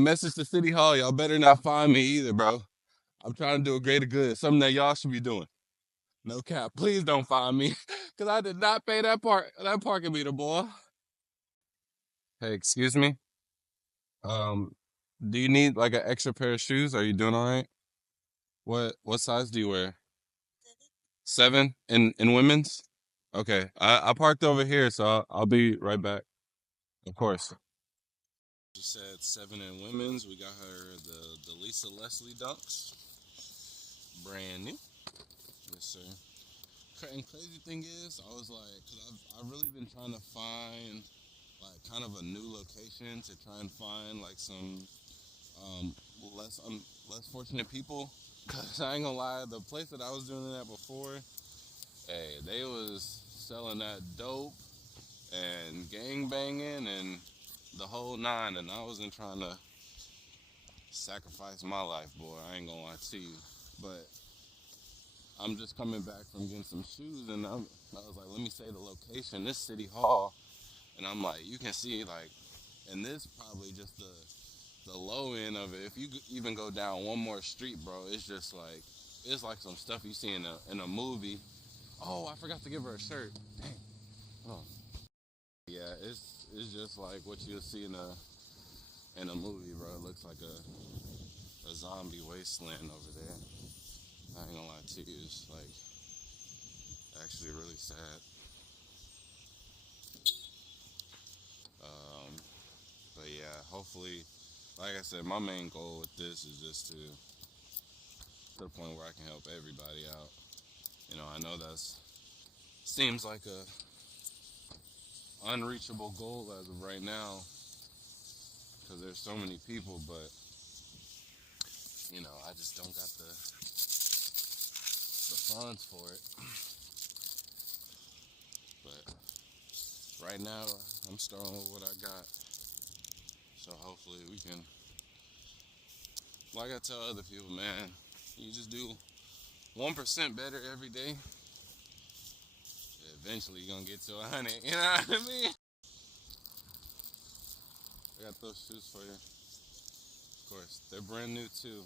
Message to City Hall, y'all better not find me either, bro. I'm trying to do a greater good, something that y'all should be doing. No cap. Please don't find me. Cause I did not pay that parking meter, boy. Hey, excuse me. Um, do you need like an extra pair of shoes? Are you doing all right? What size do you wear? 7 in women's? Okay. I parked over here, so I'll be right back. Of course. She said 7 in women's. We got her the Lisa Leslie dunks. Brand new. Yes, sir. And crazy thing is, I was like, cause I've really been trying to find like kind of a new location to try and find like some um less less fortunate people. Cause I ain't gonna lie, the place that I was doing it at before, hey, they was selling that dope and gang banging and the whole nine, and I wasn't trying to sacrifice my life, boy. I ain't gonna lie to you, but I'm just coming back from getting some shoes, and I was like, let me say the location. This City Hall, and I'm like, you can see like, and this probably just the low end of it. If you even go down one more street, bro, it's like some stuff you see in a movie. Oh, I forgot to give her a shirt. Dang. Oh. Yeah, it's just like what you'll see in a movie, bro. It looks like a zombie wasteland over there. I ain't gonna lie to you, it's like actually really sad. Um, but yeah, hopefully, like I said, my main goal with this is just to the point where I can help everybody out. You know, I know that's seems like a unreachable goal as of right now because there's so many people, but you know, I just don't got the funds for it. But right now, I'm starting with what I got. So hopefully we can, like I tell other people, man, you just do 1% better every day. Eventually you're gonna get to 100. You know what I mean? I got those shoes for you. Of course, they're brand new too.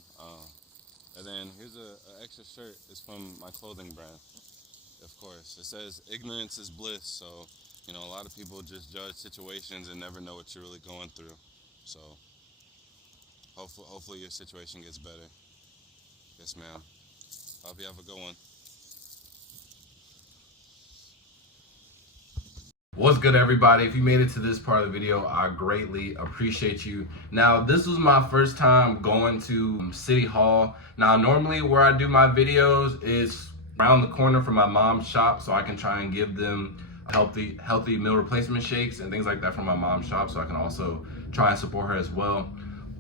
And then here's a extra shirt. It's from my clothing brand. Of course, it says ignorance is bliss. So, you know, a lot of people just judge situations and never know what you're really going through. So, hopefully your situation gets better. Yes, ma'am. Hope you have a good one. What's good, everybody? If you made it to this part of the video, I greatly appreciate you. Now, this was my first time going to City Hall. Now, normally where I do my videos is around the corner from my mom's shop, so I can try and give them healthy meal replacement shakes and things like that from my mom's shop, so I can also try and support her as well.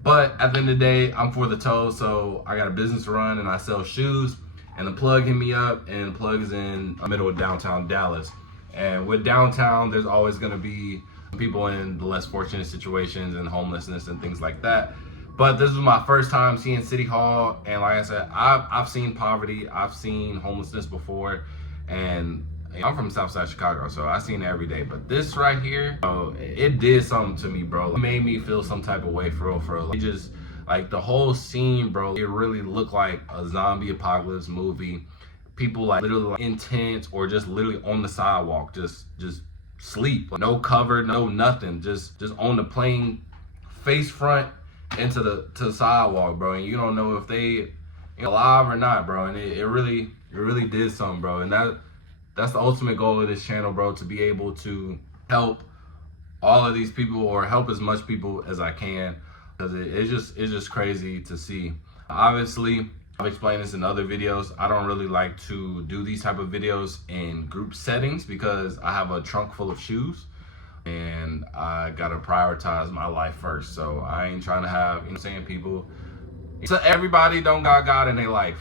But at the end of the day, I'm for the toe, so I got a business to run and I sell shoes. And the plug hit me up, and the plug is in the middle of downtown Dallas. And with downtown, there's always going to be people in the less fortunate situations and homelessness and things like that. But this was my first time seeing City Hall, and like I said, I've seen poverty, I've seen homelessness before, and I'm from Southside Chicago, so I've seen it every day. But this right here, it did something to me, bro. It made me feel some type of way, for real, for real. It just, like, the whole scene, bro, it really looked like a zombie apocalypse movie. People like literally like in tents or just literally on the sidewalk, just sleep, like, no cover, no nothing, just on the plain face front into the sidewalk, bro. And you don't know if they alive or not, bro. And it really did something, bro. And that's the ultimate goal of this channel, bro, to be able to help all of these people or help as much people as I can, because it's just crazy to see. Obviously, I've explained this in other videos. I don't really like to do these type of videos in group settings because I have a trunk full of shoes and I gotta prioritize my life first. So I ain't trying to have, you know what I'm saying, people. So everybody don't got God in their life.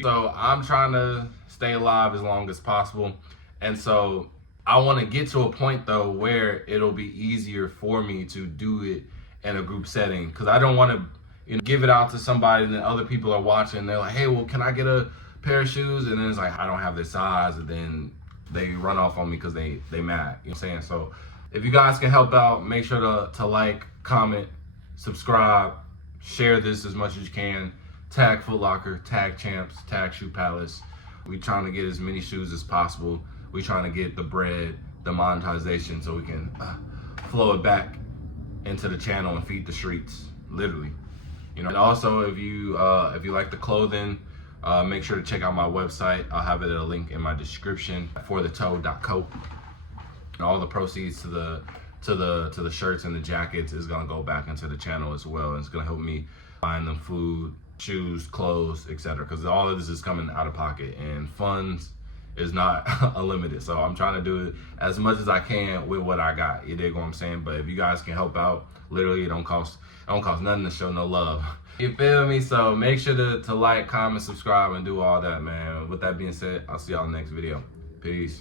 So I'm trying to stay alive as long as possible. And so I want to get to a point though where it'll be easier for me to do it in a group setting, because I don't want to, you know, give it out to somebody and then other people are watching and they're like, hey, well, can I get a pair of shoes? And then it's like, I don't have this size, and then they run off on me because they mad, you know what I'm saying? So if you guys can help out, make sure to like, comment, subscribe, share this as much as you can. Tag Foot Locker, tag Champs, tag Shoe Palace. We trying to get as many shoes as possible. We trying to get the bread, the monetization, so we can flow it back into the channel and feed the streets, literally. You know. And also, if you like the clothing, make sure to check out my website. I'll have it at a link in my description, forthetoe.co. And all the proceeds to the shirts and the jackets is gonna go back into the channel as well. And it's gonna help me buying them food, shoes, clothes, etc. Because all of this is coming out of pocket, and funds is not unlimited. So I'm trying to do it as much as I can with what I got. You dig what I'm saying? But if you guys can help out, literally it don't cost nothing to show no love. You feel me? So make sure to like, comment, subscribe, and do all that, man. With that being said, I'll see y'all next video. Peace.